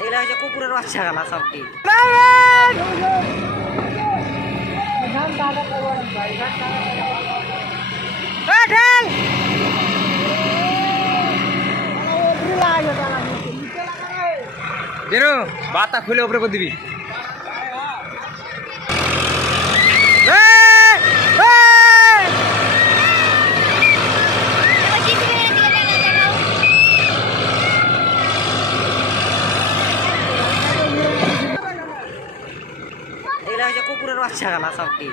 এগুলা হচ্ছে কুকুরের বাচ্চা গালা সবটি। দিনু বাতা খুলে উপরে করে দিবি। এগুলা হচ্ছে কুকুরের বাচ্চা গালা সবটি।